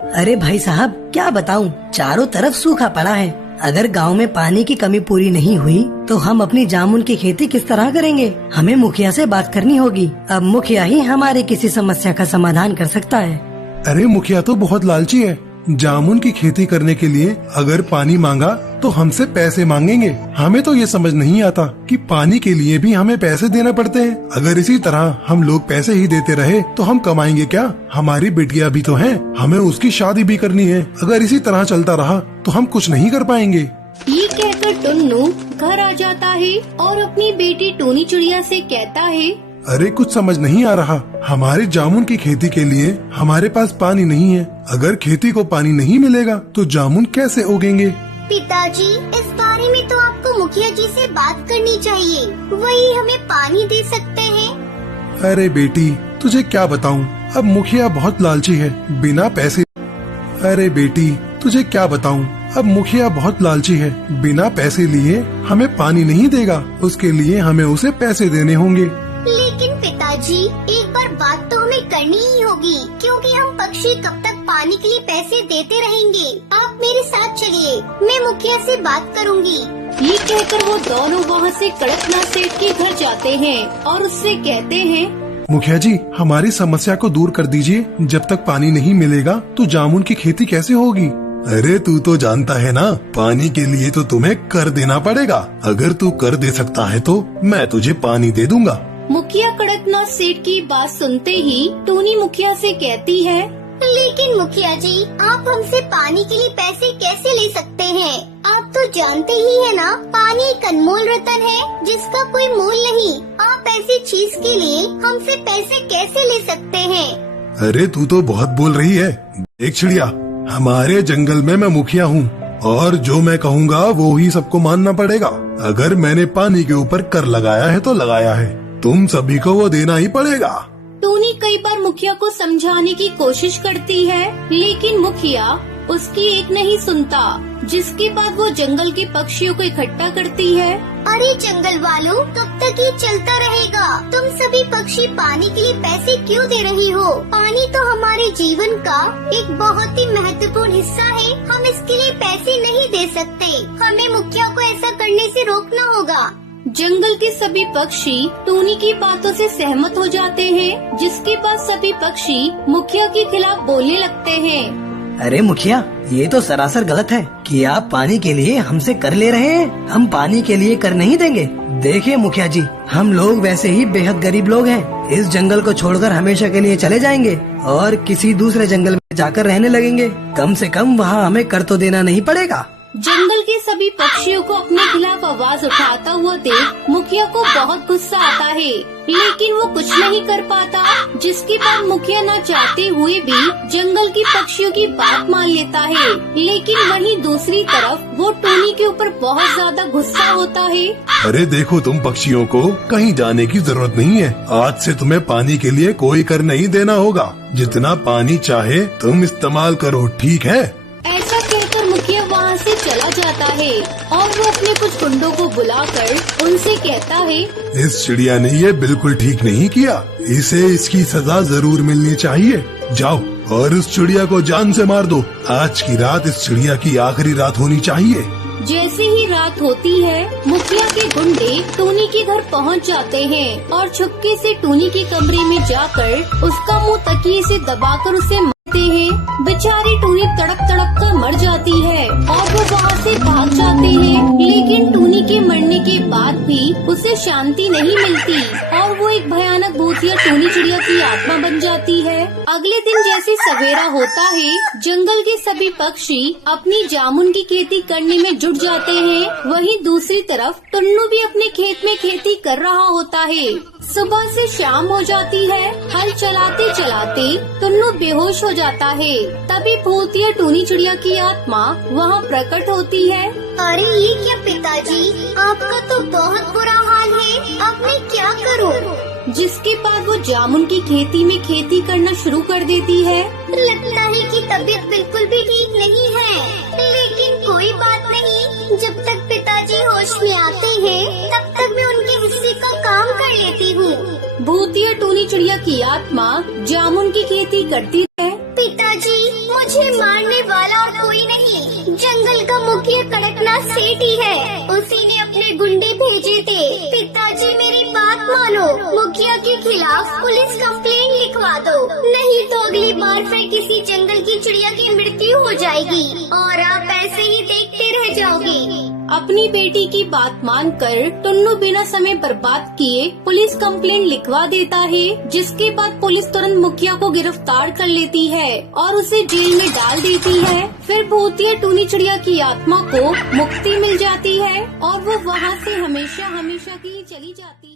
अरे भाई साहब, क्या बताऊं, चारों तरफ सूखा पड़ा है। अगर गांव में पानी की कमी पूरी नहीं हुई तो हम अपनी जामुन की खेती किस तरह करेंगे? हमें मुखिया से बात करनी होगी। अब मुखिया ही हमारी किसी समस्या का समाधान कर सकता है। अरे मुखिया तो बहुत लालची है। जामुन की खेती करने के लिए अगर पानी मांगा तो हमसे पैसे मांगेंगे। हमें तो ये समझ नहीं आता कि पानी के लिए भी हमें पैसे देना पड़ते हैं। अगर इसी तरह हम लोग पैसे ही देते रहे तो हम कमाएंगे क्या? हमारी बेटियां भी तो हैं, हमें उसकी शादी भी करनी है। अगर इसी तरह चलता रहा तो हम कुछ नहीं कर पाएंगे। ये कहकर टुन्नू घर आ जाता है और अपनी बेटी टूनी चिड़िया से कहता है, अरे कुछ समझ नहीं आ रहा। हमारे जामुन की खेती के लिए हमारे पास पानी नहीं है। अगर खेती को पानी नहीं मिलेगा तो जामुन कैसे उगेंगे? पिताजी, इस बारे में तो आपको मुखिया जी से बात करनी चाहिए। वही हमें पानी दे सकते हैं। अरे बेटी, तुझे क्या बताऊं, अब मुखिया बहुत लालची है, बिना पैसे। अरे बेटी, तुझे क्या बताऊं, अब मुखिया बहुत लालची है, बिना पैसे लिए हमें पानी नहीं देगा। उसके लिए हमें उसे पैसे देने होंगे। लेकिन पिताजी, एक बार बात तो हमें करनी ही होगी, क्योंकि हम पक्षी कब तक पानी के लिए पैसे देते रहेंगे। आप मेरे साथ चलिए, मैं मुखिया से बात करूंगी। ये कहकर वो दोनों वहाँ से कड़कनाथ सेठ के घर जाते हैं और उससे कहते हैं, मुखिया जी, हमारी समस्या को दूर कर दीजिए। जब तक पानी नहीं मिलेगा तो जामुन की खेती कैसे होगी? अरे तू तो जानता है ना, पानी के लिए तो तुम्हें कर देना पड़ेगा। अगर तू कर दे सकता है तो मैं तुझे पानी दे दूंगा। मुखिया कड़कनाथ सेठ की बात सुनते ही टूनी मुखिया से कहती है, लेकिन मुखिया जी, आप हमसे पानी के लिए पैसे कैसे ले सकते हैं? आप तो जानते ही है ना, पानी एक अनमोल रतन है जिसका कोई मोल नहीं। आप ऐसी चीज के लिए हमसे पैसे कैसे ले सकते हैं? अरे तू तो बहुत बोल रही है। देख चिड़िया, हमारे जंगल में मैं मुखिया हूँ और जो मैं कहूँगा वो ही सबको मानना पड़ेगा। अगर मैंने पानी के ऊपर कर लगाया है तो लगाया है, तुम सभी को वो देना ही पड़ेगा। टूनी कई बार मुखिया को समझाने की कोशिश करती है, लेकिन मुखिया उसकी एक नहीं सुनता। जिसके बाद वो जंगल के पक्षियों को इकट्ठा करती है। अरे जंगल वालों, कब तक ये चलता रहेगा? तुम सभी पक्षी पानी के लिए पैसे क्यों दे रही हो? पानी तो हमारे जीवन का एक बहुत ही महत्वपूर्ण हिस्सा है। हम इसके लिए पैसे नहीं दे सकते। हमें मुखिया को ऐसा करने से रोकना होगा। जंगल के सभी पक्षी टूनी की बातों से सहमत हो जाते हैं, जिसके बाद सभी पक्षी मुखिया के खिलाफ बोलने लगते हैं। अरे मुखिया, ये तो सरासर गलत है कि आप पानी के लिए हमसे कर ले रहे हैं। हम पानी के लिए कर नहीं देंगे। देखिए मुखिया जी, हम लोग वैसे ही बेहद गरीब लोग हैं। इस जंगल को छोड़कर हमेशा के लिए चले जाएंगे और किसी दूसरे जंगल में जाकर रहने लगेंगे। कम से कम वहाँ हमें कर तो देना नहीं पड़ेगा। जंगल के सभी पक्षियों को अपने खिलाफ आवाज उठाता हुआ देख मुखिया को बहुत गुस्सा आता है, लेकिन वो कुछ नहीं कर पाता। जिसके बाद मुखिया न चाहते हुए भी जंगल की पक्षियों की बात मान लेता है, लेकिन वहीं दूसरी तरफ वो टूनी के ऊपर बहुत ज्यादा गुस्सा होता है। अरे देखो, तुम पक्षियों को कहीं जाने की जरूरत नहीं है। आज से तुम्हें पानी के लिए कोई कर नहीं देना होगा। जितना पानी चाहे तुम इस्तेमाल करो, ठीक है? ऐसा कहकर मुखिया वहाँ से चला जाता है और वो अपने कुछ गुंडों को बुलाकर उनसे कहता है, इस चिड़िया ने ये बिल्कुल ठीक नहीं किया। इसे इसकी सजा जरूर मिलनी चाहिए। जाओ और उस चिड़िया को जान से मार दो। आज की रात इस चिड़िया की आखिरी रात होनी चाहिए। जैसे ही रात होती है, मुखिया के गुंडे टूनी के घर पहुंच जाते हैं और छुपके से टूनी के कमरे में जाकर उसका मुंह तकिए से दबाकर उसे मारते हैं। बेचारी टूनी तड़प तड़प कर मर जाती है और वो वहाँ से भाग जाते हैं, लेकिन टूनी के मरने के बाद भी उसे शांति नहीं मिलती और वो एक भयानक भूतिया टूनी चिड़िया की आत्मा बन जाती है। अगले दिन जैसे सवेरा होता है, जंगल के सभी पक्षी अपनी जामुन की खेती करने में जुट जाते हैं। वहीं दूसरी तरफ टुन्नू भी अपने खेत में खेती कर रहा होता है। सुबह से शाम हो जाती है। हल चलाते चलाते टुन्नू बेहोश हो जाता है। तभी भूतिया टूनी चिड़िया की आत्मा वहाँ प्रकट होती है। अरे ये क्या पिताजी, आपका तो बहुत बुरा हाल है। अब मैं क्या करूँ? जिसके बाद वो जामुन की खेती में खेती करना शुरू कर देती है। लगता है कि तबीयत बिल्कुल भी ठीक नहीं है, लेकिन कोई बात नहीं। जब तक पिताजी होश में आते हैं, तब तक मैं उनके हिस्से का काम कर लेती हूँ। भूतिया टूनी चिड़िया की आत्मा जामुन की खेती करती है। पिताजी, मुझे मुझे मारने वाला और कोई नहीं, जंगल का मुखिया कड़कनाथ सेठ ही है। उसी ने अपने गुंडे भेजे थे। पिताजी मेरी बात मानो, मुखिया के खिलाफ पुलिस कंप्लेंट लिखवा दो, नहीं तो अगली बार फिर किसी जंगल की चिड़िया की मृत्यु हो जाएगी और आप ऐसे ही देखते रह जाओगे। अपनी बेटी की बात मानकर टुन्नू बिना समय बर्बाद किए पुलिस कंप्लेंट लिखवा देता है, जिसके बाद पुलिस तुरंत मुखिया को गिरफ्तार कर लेती है और उसे जेल में डाल देती है। फिर भूतिया टूनी चिड़िया की आत्मा को मुक्ति मिल जाती है और वो वहाँ से हमेशा हमेशा की चली जाती है।